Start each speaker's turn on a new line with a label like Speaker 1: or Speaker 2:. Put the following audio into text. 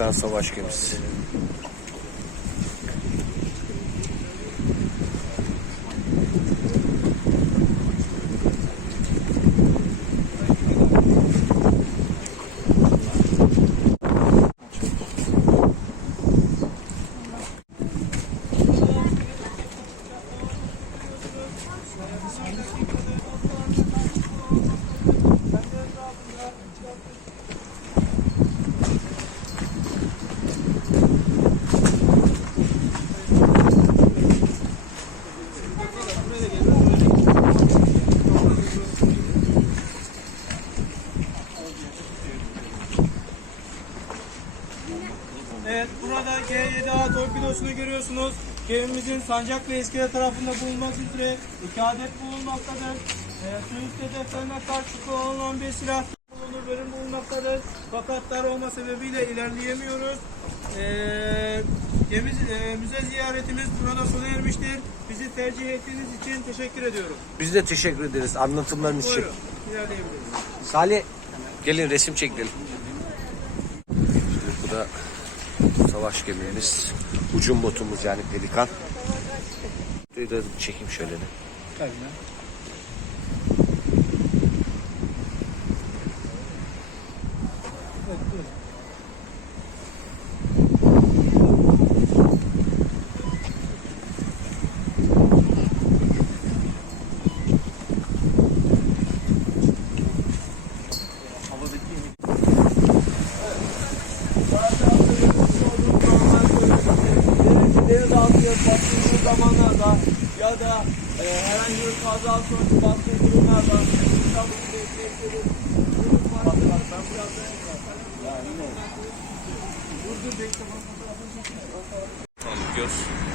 Speaker 1: Pelikan savaş gemisi.
Speaker 2: Evet, burada G7A torpidosunu görüyorsunuz. Gemimizin sancak ve iskele tarafında bulunmak üzere iki adet bulunmaktadır. Ee, su üst hedeflerine karşı kullanılan bir silah bulunur bölüm bulunmaktadır. Fakat dar olma sebebiyle ilerleyemiyoruz. Ee, gemi, e, müze ziyaretimiz burada sona ermiştir. Bizi tercih ettiğiniz için teşekkür ediyorum.
Speaker 1: Biz de teşekkür ederiz anlatımlarınız için.
Speaker 2: Buyurun, ilerleyebiliriz.
Speaker 1: Salih gelin resim çekelim. Bu da savaş gemimiz. Ucum botumuz yani Pelikan. Bir de çekeyim şöyle. de.
Speaker 2: deniz bastığı zamanlarda ya da e, herhangi bir kaza sonucu bastığı durumlarda İstanbul'un bekleyicileri ben biraz Dur dur bekle.
Speaker 1: Göz.